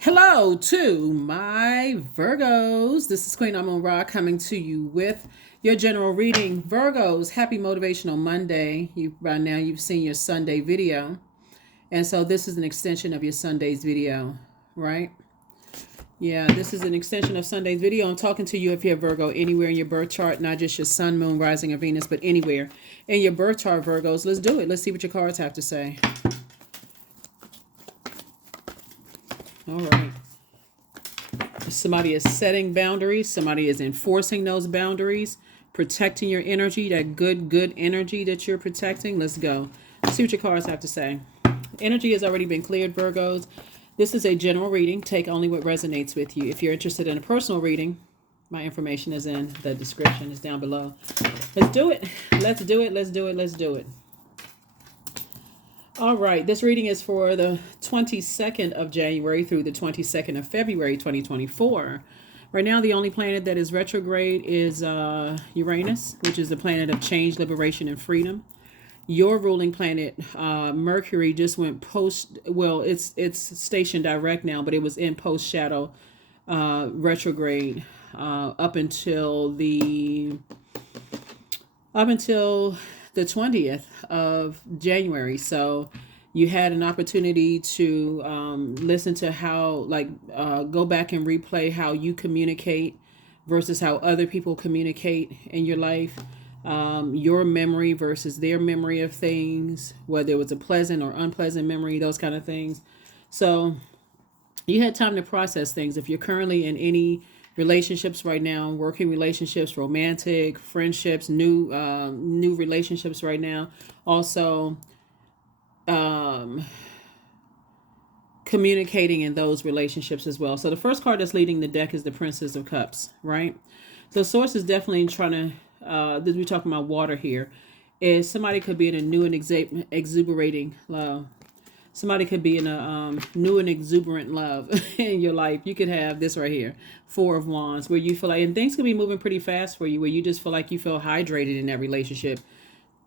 Hello to my Virgos. This is Queen Amun Ra coming to you with your general reading. Virgos, happy Motivational Monday. By now you've seen your Sunday video. And so this is an extension of your Sunday's video, right? Yeah, this is an extension of Sunday's video. I'm talking to you if you have Virgo anywhere in your birth chart, not just your sun, moon, rising, or Venus, but anywhere in your birth chart, Virgos. Let's do it. Let's see what your cards have to say. All right. Somebody is setting boundaries. Somebody is enforcing those boundaries, protecting your energy, that good energy that you're protecting. Let's go. Let's see what your cards have to say. Energy has already been cleared, Virgos. This is a general reading. Take only what resonates with you. If you're interested in a personal reading, my information is in the description. It's down below. Let's do it. Let's do it. Let's do it. Let's do it. All right, this reading is for the 22nd of January through the 22nd of February 2024. Right now, the only planet that is retrograde is Uranus, which is the planet of change, liberation, and freedom. Your ruling planet, Mercury, just went it's stationed direct now, but it was in post shadow retrograde up until the 20th of January. So you had an opportunity to listen to how, go back and replay how you communicate versus how other people communicate in your life. Your memory versus their memory of things, whether it was a pleasant or unpleasant memory, those kind of things. So you had time to process things. If you're currently in any relationships right now, working relationships, romantic, friendships, new relationships right now. Also, communicating in those relationships as well. So the first card that's leading the deck is the Princess of Cups, right? So Source is definitely trying to, we're talking about water here, is somebody could be in a new and exuberating love. Somebody could be in a new and exuberant love in your life. You could have this right here, Four of Wands, where you feel like, and things could be moving pretty fast for you, where you just feel like you feel hydrated in that relationship.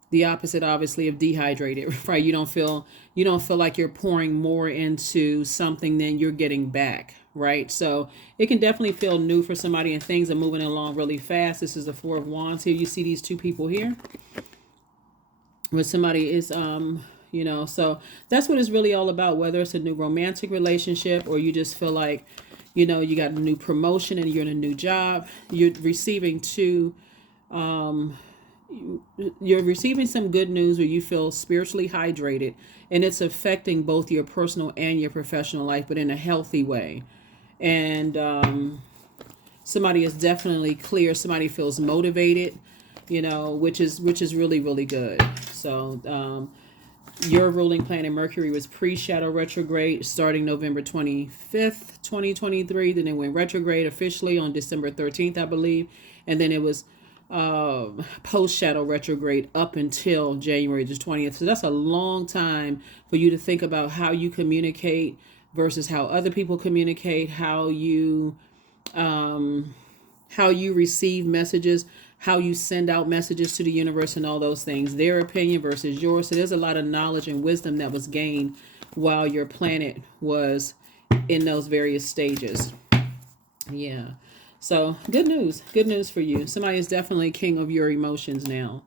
The opposite, obviously, of dehydrated, right? You don't feel like you're pouring more into something than you're getting back, right? So it can definitely feel new for somebody, and things are moving along really fast. This is the Four of Wands here. You see these two people here, where somebody is so that's what it's really all about, whether it's a new romantic relationship or you just feel like you got a new promotion and you're in a new job. You're receiving some good news where you feel spiritually hydrated, and it's affecting both your personal and your professional life, but in a healthy way. And somebody is definitely clear. Somebody feels motivated, which is really, really good. So your ruling planet Mercury was pre-shadow retrograde starting November 25th, 2023. Then it went retrograde officially on December 13th, I believe. And then it was post-shadow retrograde up until January the 20th. So that's a long time for you to think about how you communicate versus how other people communicate, how you receive messages, how you send out messages to the universe, and all those things, their opinion versus yours. So there's a lot of knowledge and wisdom that was gained while your planet was in those various stages. Yeah. So good news for you. Somebody is definitely king of your emotions now.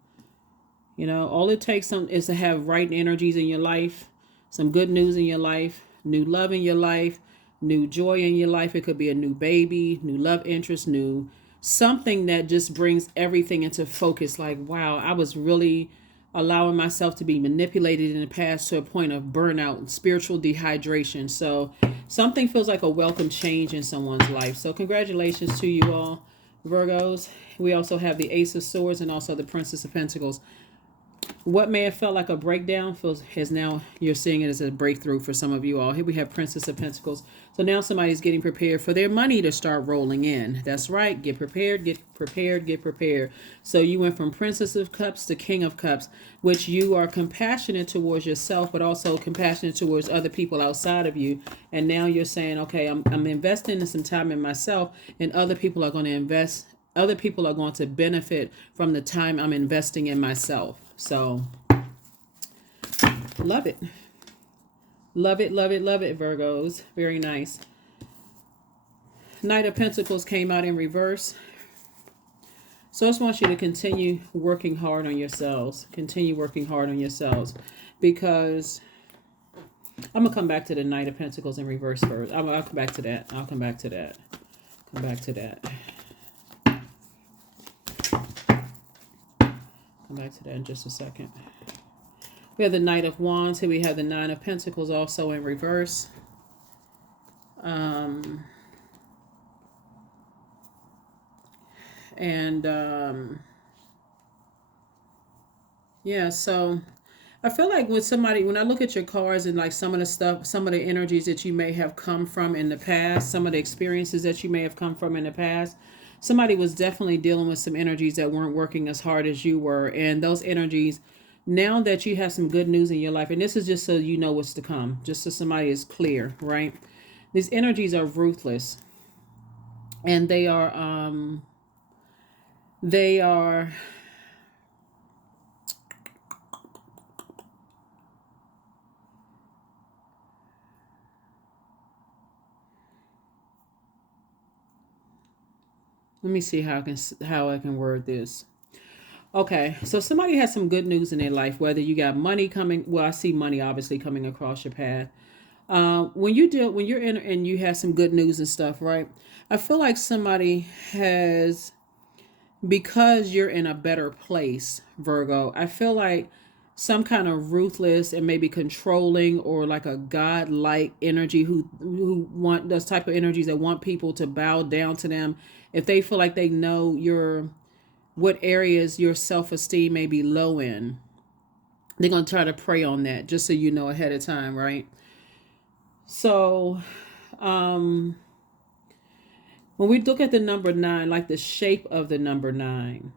All it takes is to have right energies in your life, some good news in your life, new love in your life, new joy in your life. It could be a new baby, new love interest, new something that just brings everything into focus. Like, wow, I was really allowing myself to be manipulated in the past to a point of burnout and spiritual dehydration. So something feels like a welcome change in someone's life. So congratulations to you all, Virgos. We also have the Ace of Swords and also the Princess of Pentacles. What may have felt like a breakdown has now, you're seeing it as a breakthrough for some of you all. Here we have Princess of Pentacles. So now somebody's getting prepared for their money to start rolling in. That's right. Get prepared, get prepared, get prepared. So you went from Princess of Cups to King of Cups, which you are compassionate towards yourself, but also compassionate towards other people outside of you. And now you're saying, okay, I'm investing in some time in myself, and other people are going to invest. Other people are going to benefit from the time I'm investing in myself. So love it. Love it, love it, love it, Virgos. Very nice. Knight of Pentacles came out in reverse. So I just want you to continue working hard on yourselves. Continue working hard on yourselves. Because I'm going to come back to the Knight of Pentacles in reverse first. I'll come back to that. I'll come back to that. Come back to that. Come back to that in just a second. We have the Knight of Wands. Here we have the Nine of Pentacles also in reverse. Yeah, so I feel like with somebody, when I look at your cards and like some of the stuff, some of the energies that you may have come from in the past, some of the experiences that you may have come from in the past, somebody was definitely dealing with some energies that weren't working as hard as you were. And those energies, now that you have some good news in your life, and this is just so you know what's to come, just so somebody is clear, right? These energies are ruthless. And they are, let me see how I can word this. Okay, so somebody has some good news in their life, whether you got money coming. Well, I see money obviously coming across your path. When you're in and you have some good news and stuff, right? I feel like somebody has, because you're in a better place, Virgo. I feel like some kind of ruthless and maybe controlling or like a godlike energy who want those type of energies that want people to bow down to them. If they feel like they know what areas your self-esteem may be low in, they're going to try to prey on that, just so you know ahead of time, right? So when we look at the number 9, like the shape of the number 9,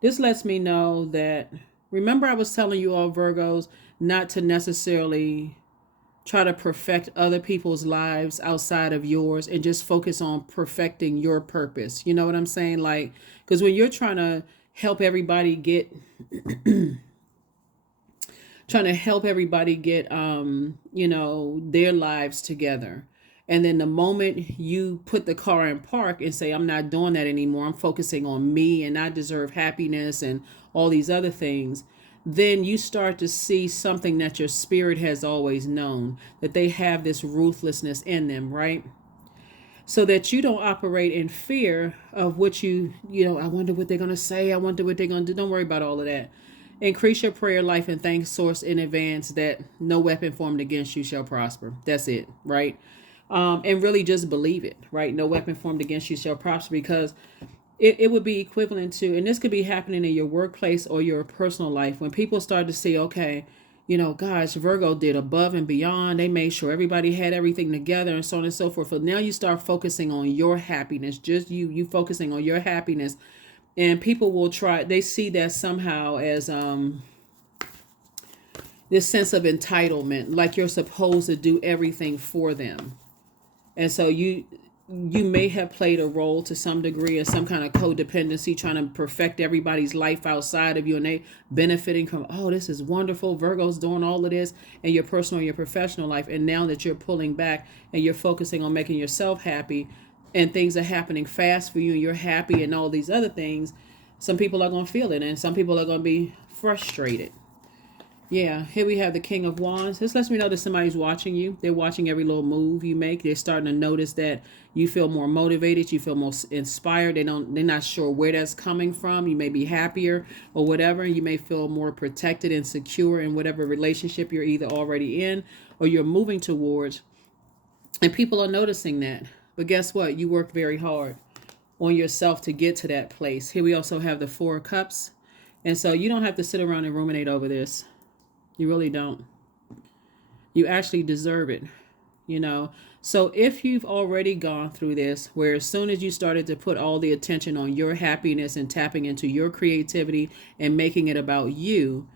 this lets me know that, remember I was telling you all Virgos not to necessarily try to perfect other people's lives outside of yours and just focus on perfecting your purpose. You know what I'm saying? Like, because when you're trying to help everybody get their lives together, and then the moment you put the car in park and say, I'm not doing that anymore, I'm focusing on me and I deserve happiness and all these other things, then you start to see something that your spirit has always known, that they have this ruthlessness in them, right? So that you don't operate in fear of what I wonder what they're going to say. I wonder what they're going to do. Don't worry about all of that. Increase your prayer life and thank Source in advance that no weapon formed against you shall prosper. That's it, right? And really just believe it, right? No weapon formed against you shall prosper, because it would be equivalent to, and this could be happening in your workplace or your personal life, when people start to see, okay, gosh, Virgo did above and beyond. They made sure everybody had everything together and so on and so forth. But now you start focusing on your happiness, just you focusing on your happiness. And people will they see that somehow as this sense of entitlement, like you're supposed to do everything for them. And so you may have played a role to some degree of some kind of codependency, trying to perfect everybody's life outside of you, and they benefiting from, oh, this is wonderful, Virgo's doing all of this in your personal and your professional life. And now that you're pulling back and you're focusing on making yourself happy, and things are happening fast for you and you're happy and all these other things, some people are going to feel it, and some people are going to be frustrated. Yeah, here we have the King of Wands. This lets me know that somebody's watching you. They're watching every little move you make. They're starting to notice that you feel more motivated. You feel more inspired. They're not sure where that's coming from. You may be happier or whatever. You may feel more protected and secure in whatever relationship you're either already in or you're moving towards. And people are noticing that. But guess what? You worked very hard on yourself to get to that place. Here we also have the Four of Cups. And so you don't have to sit around and ruminate over this. You really don't. You actually deserve it, So if you've already gone through this, where as soon as you started to put all the attention on your happiness and tapping into your creativity and making it about you,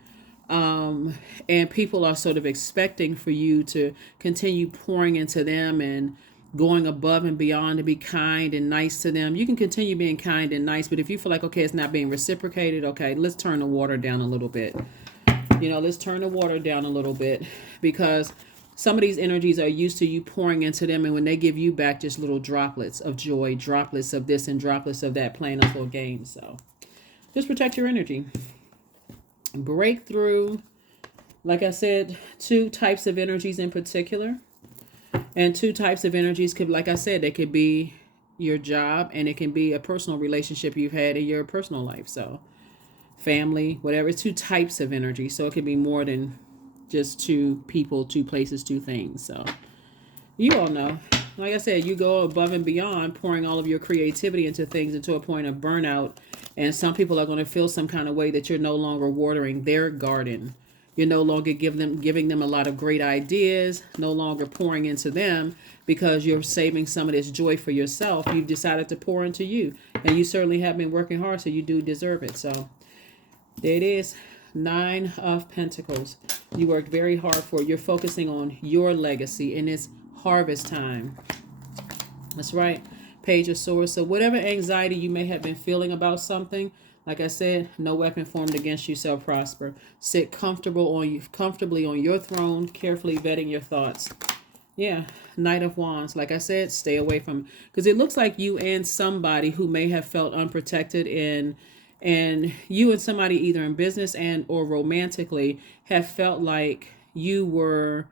and people are sort of expecting for you to continue pouring into them and going above and beyond to be kind and nice to them, you can continue being kind and nice. But if you feel like, okay, it's not being reciprocated, okay, let's turn the water down a little bit. Let's turn the water down a little bit, because some of these energies are used to you pouring into them, and when they give you back just little droplets of joy, droplets of this and droplets of that, playing those little games. So just protect your energy. Breakthrough. Like I said, 2 types of energies in particular. And 2 types of energies could, like I said, they could be your job, and it can be a personal relationship you've had in your personal life. So family, whatever. It's 2 types of energy. So it could be more than just 2 people, 2 places, 2 things. So you all know. Like I said, you go above and beyond, pouring all of your creativity into things, into a point of burnout. And some people are going to feel some kind of way that you're no longer watering their garden. You're no longer giving them a lot of great ideas, no longer pouring into them, because you're saving some of this joy for yourself. You've decided to pour into you. And you certainly have been working hard, so you do deserve it. So there it is. 9 of Pentacles. You worked very hard for it. You're focusing on your legacy, and it's harvest time. That's right. Page of Swords. So whatever anxiety you may have been feeling about something, like I said, no weapon formed against you shall prosper. Sit comfortably on your throne, carefully vetting your thoughts. Yeah, Knight of Wands. Like I said, stay away from, because it looks like you and somebody who may have felt unprotected and you and somebody either in business and or romantically have felt like you were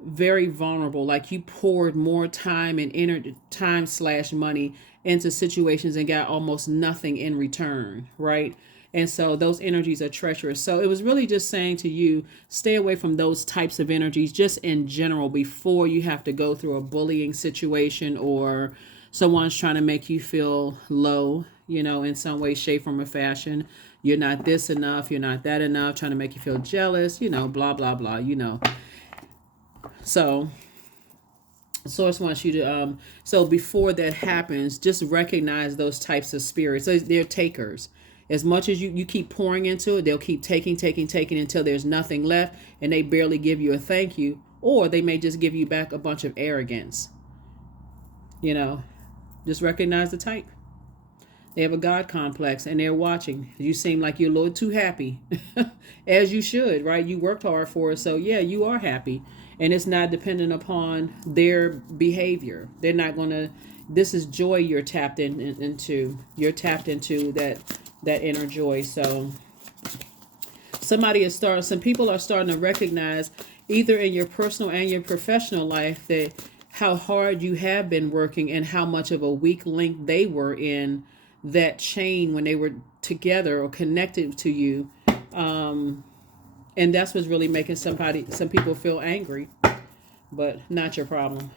very vulnerable, like you poured more time and time/money into situations and got almost nothing in return, right? And so those energies are treacherous. So it was really just saying to you, stay away from those types of energies just in general before you have to go through a bullying situation or someone's trying to make you feel low, in some way, shape, form, or fashion. You're not this enough. You're not that enough. Trying to make you feel jealous, blah, blah, blah, So Source wants you to, so before that happens, just recognize those types of spirits. They're takers. As much as you keep pouring into it, they'll keep taking until there's nothing left, and they barely give you a thank you, or they may just give you back a bunch of arrogance. Just recognize the type. They have a God complex, and they're watching. You seem like you're a little too happy, as you should, right? You worked hard for it, so yeah, you are happy. And it's not dependent upon their behavior. They're not going to, this is joy you're tapped into. You're tapped into that inner joy. So some people are starting to recognize, either in your personal and your professional life, that how hard you have been working and how much of a weak link they were in that chain when they were together or connected to you. And that's what's really making some people feel angry, but not your problem.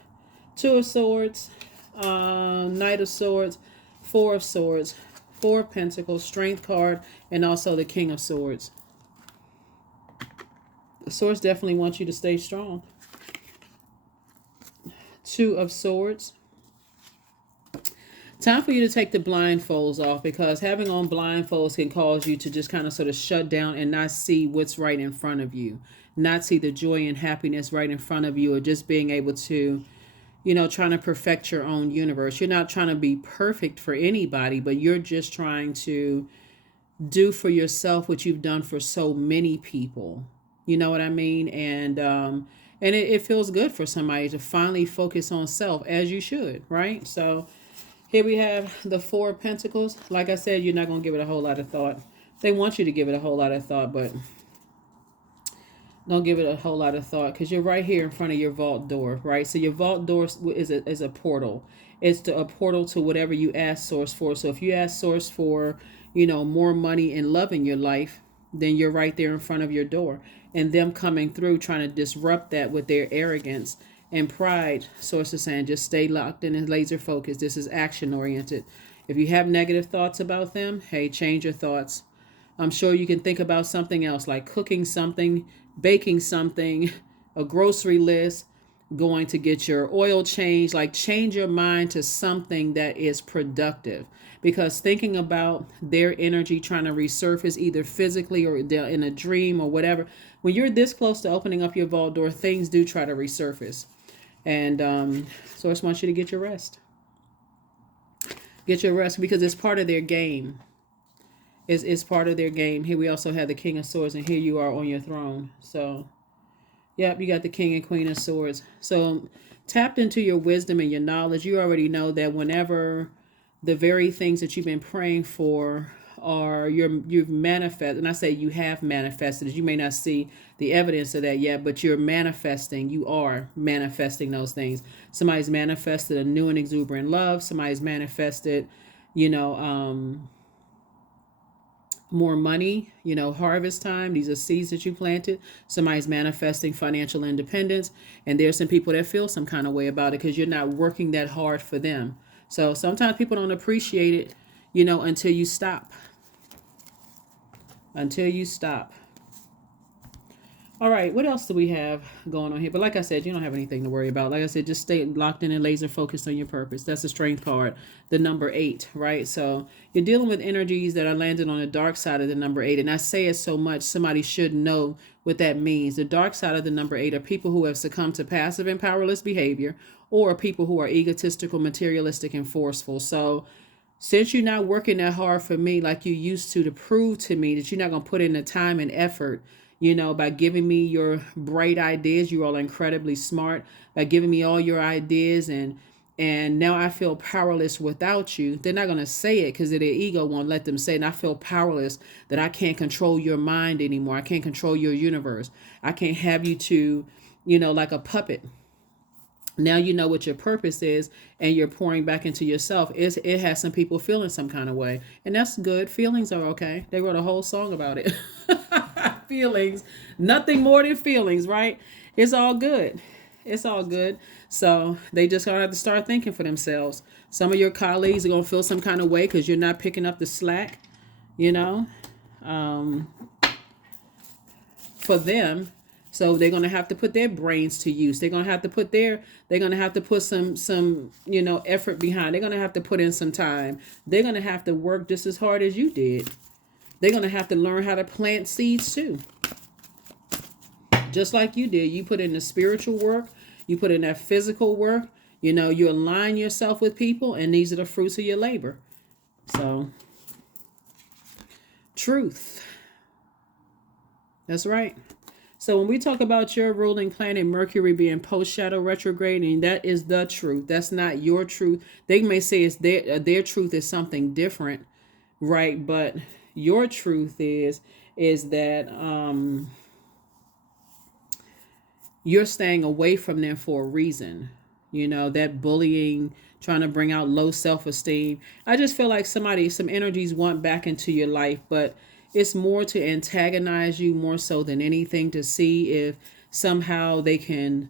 2 of Swords, Knight of Swords, 4 of Swords, 4 of Pentacles, Strength card, and also the King of Swords. The Swords definitely want you to stay strong. 2 of Swords. Time for you to take the blindfolds off, because having on blindfolds can cause you to just kind of sort of shut down and not see what's right in front of you, not see the joy and happiness right in front of you, or just being able to, trying to perfect your own universe. You're not trying to be perfect for anybody, but you're just trying to do for yourself what you've done for so many people. You know what I mean? And it feels good for somebody to finally focus on self, as you should, right? So here we have the 4 of Pentacles. Like I said, you're not going to give it a whole lot of thought. They want you to give it a whole lot of thought, but don't give it a whole lot of thought, because you're right here in front of your vault door, right? So your vault door is a portal. It's a portal to whatever you ask Source for. So if you ask Source for, more money and love in your life, then you're right there in front of your door. And them coming through trying to disrupt that with their arrogance and pride, Source is saying, just stay locked in and laser focused. This is action oriented. If you have negative thoughts about them, hey, change your thoughts. I'm sure you can think about something else, like cooking something, baking something, a grocery list, going to get your oil changed. Like, change your mind to something that is productive, because thinking about their energy trying to resurface either physically or in a dream or whatever, when you're this close to opening up your vault door, things do try to resurface. And so I just want you to get your rest. Get your rest, because it's part of their game. It's part of their game. Here we also have the King of Swords, and here you are on your throne. So, Yep, you got the King and Queen of Swords. So tapped into your wisdom and your knowledge, you already know that whenever the very things that you've been praying for are you've manifested, and I say you have manifested. You may not see the evidence of that yet, but you're manifesting. You are manifesting those things. Somebody's manifested a new and exuberant love. Somebody's manifested, you know, more money, harvest time. These are seeds that you planted. Somebody's manifesting financial independence. And there's some people that feel some kind of way about it because you're not working that hard for them. So sometimes people don't appreciate it, until you stop. Until you stop. All right, what else do we have going on here? But like I said, you don't have anything to worry about. Like I said, just stay locked in and laser focused on your purpose. That's the strength card, the number 8, right? So you're dealing with energies that are landed on the dark side of the number 8. And I say it so much, somebody should know what that means. The dark side of the number 8 are people who have succumbed to passive and powerless behavior, or people who are egotistical, materialistic, and forceful. So since you're not working that hard for me like you used to prove to me that you're not going to put in the time and effort, by giving me your bright ideas. You all are incredibly smart. By giving me all your ideas, and now I feel powerless without you. They're not going to say it because their ego won't let them say it. And I feel powerless, that I can't control your mind anymore. I can't control your universe. I can't have you to, like a puppet. Now you know what your purpose is, and you're pouring back into yourself. It has some people feeling some kind of way, and that's good. Feelings are okay. They wrote a whole song about it. Feelings, nothing more than feelings, right? It's all good. It's all good. So they just gonna have to start thinking for themselves. Some of your colleagues are gonna feel some kind of way because you're not picking up the slack, for them. So they're gonna have to put their brains to use. They're gonna have to put some effort behind. They're gonna have to put in some time. They're gonna have to work just as hard as you did. They're going to have to learn how to plant seeds too. Just like you did. You put in the spiritual work. You put in that physical work. You align yourself with people, and these are the fruits of your labor. So, truth. That's right. So when we talk about your ruling planet Mercury being post-shadow retrograde, and that is the truth. That's not your truth. They may say it's their truth is something different, right? But your truth is that you're staying away from them for a reason. That bullying, trying to bring out low self-esteem. I just feel like some energies want back into your life, but it's more to antagonize you more so than anything, to see if somehow they can.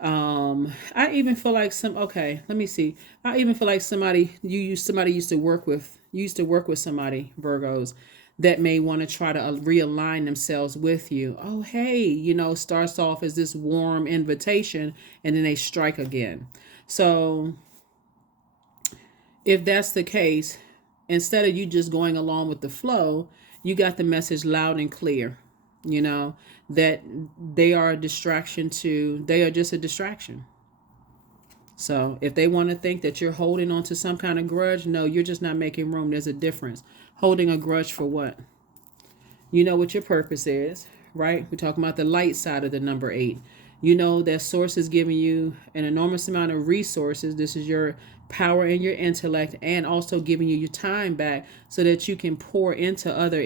I even feel like let me see. I even feel like somebody used to work with. You used to work with somebody, Virgos, that may want to try to realign themselves with you. Oh, hey, starts off as this warm invitation, and then they strike again. So if that's the case, instead of you just going along with the flow, you got the message loud and clear, that they are they are just a distraction. So if they want to think that you're holding on to some kind of grudge, no, you're just not making room. There's a difference. Holding a grudge for what? You know what your purpose is, right? We're talking about the light side of the number 8. That source is giving you an enormous amount of resources. This is your power and your intellect, and also giving you your time back so that you can pour into other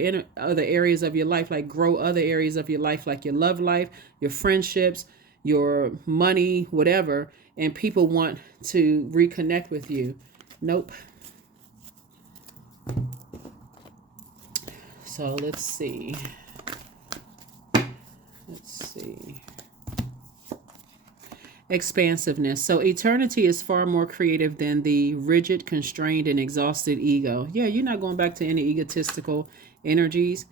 areas of your life, like grow other areas of your life, like your love life, your friendships, your money, whatever. And people want to reconnect with you. Nope. So let's see. Expansiveness. So eternity is far more creative than the rigid, constrained, and exhausted ego. Yeah, you're not going back to any egotistical energies.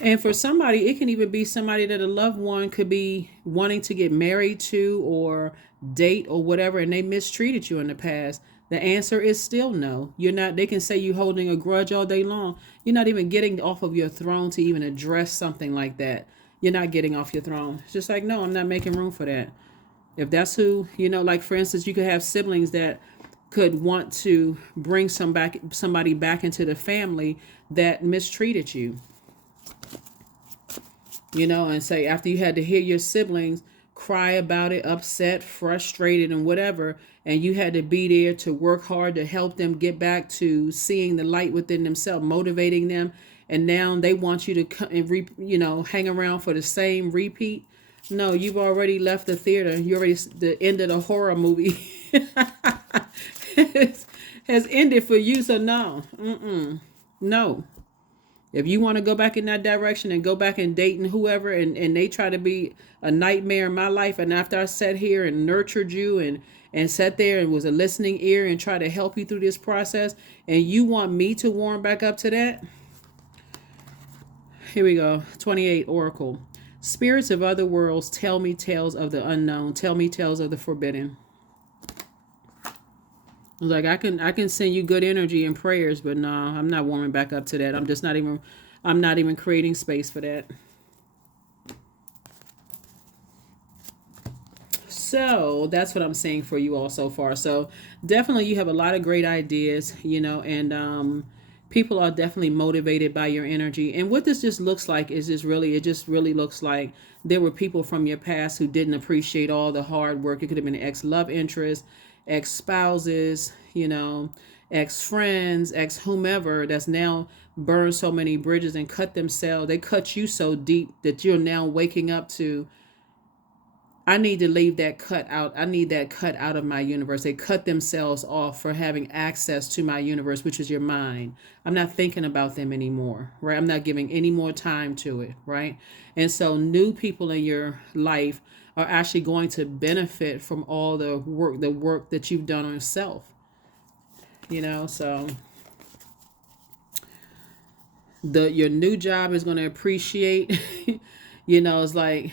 And for somebody, it can even be somebody that a loved one could be wanting to get married to or date or whatever, and they mistreated you in the past. The answer is still no. You're not. They can say you holding a grudge all day long. You're not even getting off of your throne to even address something like that. You're not getting off your throne. It's just like, no, I'm not making room for that. If that's who, like for instance, you could have siblings that could want to bring somebody back into the family that mistreated you. you know, and say after you had to hear your siblings cry about it, upset, frustrated, and whatever, and you had to be there to work hard to help them get back to seeing the light within themselves, motivating them, and now they want you to come and you know, hang around for the same repeat. No, you've already left the theater. You already, the end of the horror movie has ended for you. So no, no. If you want to go back in that direction and go back and dating whoever, and they try to be a nightmare in my life, and after I sat here and nurtured you and sat there and was a listening ear and try to help you through this process, and you want me to warm back up to that? Here we go. 28 Oracle. Spirits of other worlds, tell me tales of the unknown. Tell me tales of the forbidden. Like I can send you good energy and prayers, but no, I'm not warming back up to that. I'm not even creating space for that. So that's what I'm saying for you all so far. So definitely you have a lot of great ideas, you know, and people are definitely motivated by your energy. And what this just looks like is it just really looks like there were people from your past who didn't appreciate all the hard work. It could have been ex-love interest, ex-spouses, you know, ex-friends, ex-whomever that's now burned so many bridges and cut themselves. They cut you so deep that you're now waking up to, I need to leave that cut out. I need that cut out of my universe. They cut themselves off for having access to my universe, which is your mind. I'm not thinking about them anymore, right? I'm not giving any more time to it, right? And so new people in your life are actually going to benefit from all the work that you've done on yourself. You know, so your new job is going to appreciate, you know, it's like,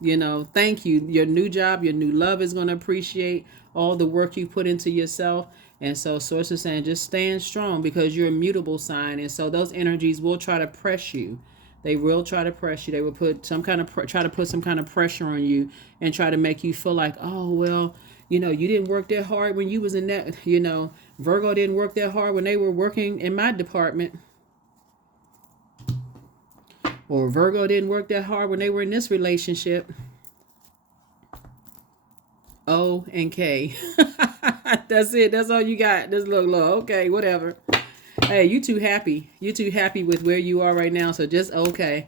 you know, thank you. Your new job, your new love is going to appreciate all the work you put into yourself. And so source is saying just stand strong because you're a mutable sign. And so those energies will try to press you. They will try to press you. They will put some kind of try to put some kind of pressure on you and try to make you feel like, oh, well, you know, you didn't work that hard when you was in that, you know, Virgo didn't work that hard when they were working in my department. Or Virgo didn't work that hard when they were in this relationship. O and K. That's it. That's all you got. Just look. Okay, whatever. Hey, you too happy. You too happy with where you are right now. So just okay.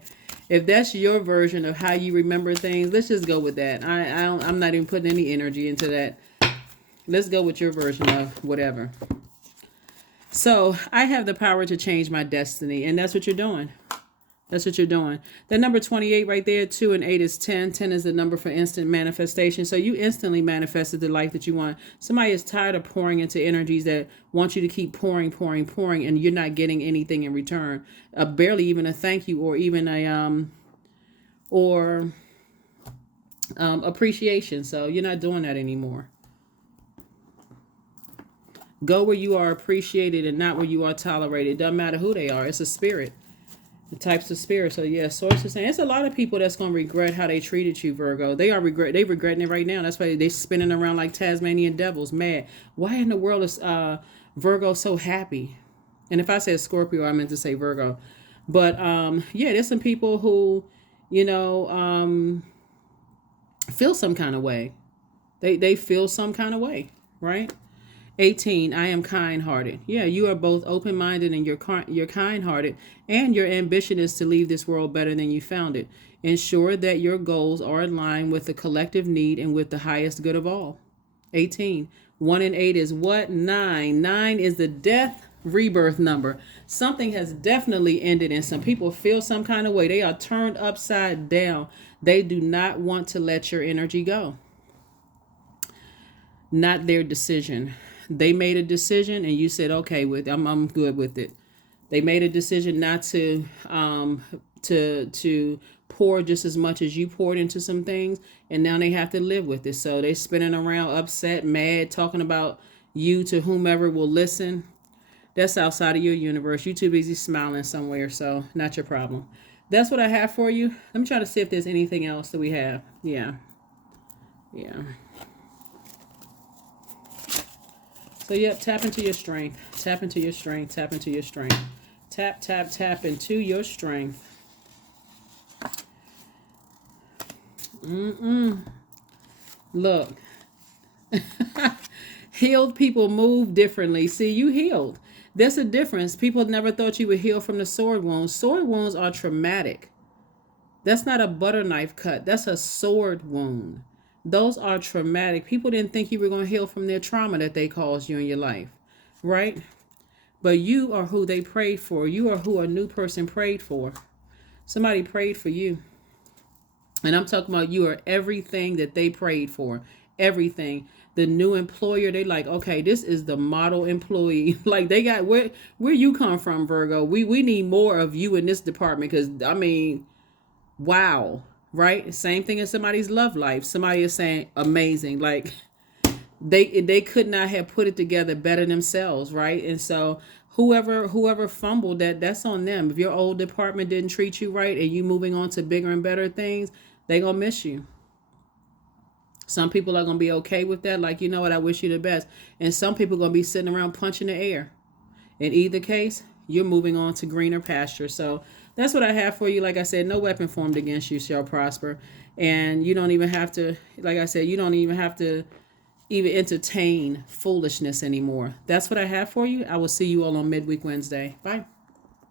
If that's your version of how you remember things, let's just go with that. I'm not even putting any energy into that. Let's go with your version of whatever. So I have the power to change my destiny, and that's what you're doing. That's what you're doing. The number 28 right there, 2 and 8 is 10. 10 is the number for instant manifestation. So you instantly manifested the life that you want. Somebody is tired of pouring into energies that want you to keep pouring, and you're not getting anything in return. Barely even a thank you or even a appreciation. So you're not doing that anymore. Go where you are appreciated and not where you are tolerated. Doesn't matter who they are. It's a spirit. The types of spirit. So yeah, source is saying it's a lot of people that's gonna regret how they treated you, Virgo. They regretting it right now. That's why they spinning around like Tasmanian devils, mad. Why in the world is Virgo so happy? And if I said Scorpio, I meant to say Virgo. But yeah, there's some people who, you know, feel some kind of way. They feel some kind of way, right? 18, I am kind-hearted. Yeah, you are both open-minded and you're kind-hearted, and your ambition is to leave this world better than you found it. Ensure that your goals are in line with the collective need and with the highest good of all. 18, 1 and 8 is what? 9. 9 is the death rebirth number. Something has definitely ended and some people feel some kind of way. They are turned upside down. They do not want to let your energy go. Not their decision. They made a decision and you said, okay, I'm good with it. They made a decision not to pour just as much as you poured into some things, and now they have to live with it. So they spinning around upset, mad, talking about you to whomever will listen. That's outside of your universe. You too busy smiling somewhere, so not your problem. That's what I have for you. Let me try to see if there's anything else that we have. Yeah. So, yep, tap into your strength. Tap into your strength. Tap into your strength. Tap into your strength. Look, healed people move differently. See, you healed. There's a difference. People never thought you would heal from the sword wounds. Sword wounds are traumatic. That's not a butter knife cut. That's a sword wound. Those are traumatic. People didn't think you were going to heal from their trauma that they caused you in your life, right? But you are who they prayed for. You are who a new person prayed for. Somebody prayed for you. And I'm talking about you are everything that they prayed for. Everything. The new employer, they like, okay, this is the model employee. Like they got where you come from, Virgo. We need more of you in this department because I mean, wow, right? Same thing in somebody's love life. Somebody is saying amazing. Like they could not have put it together better themselves, right? And so whoever fumbled that's on them. If your old department didn't treat you right and you moving on to bigger and better things, they gonna miss you. Some people are gonna be okay with that, like, you know what, I wish you the best. And some people are gonna be sitting around punching the air. In either case, you're moving on to greener pasture. So that's what I have for you. Like I said, no weapon formed against you shall prosper. And you don't even have to, like I said, you don't even have to even entertain foolishness anymore. That's what I have for you. I will see you all on Midweek Wednesday. Bye.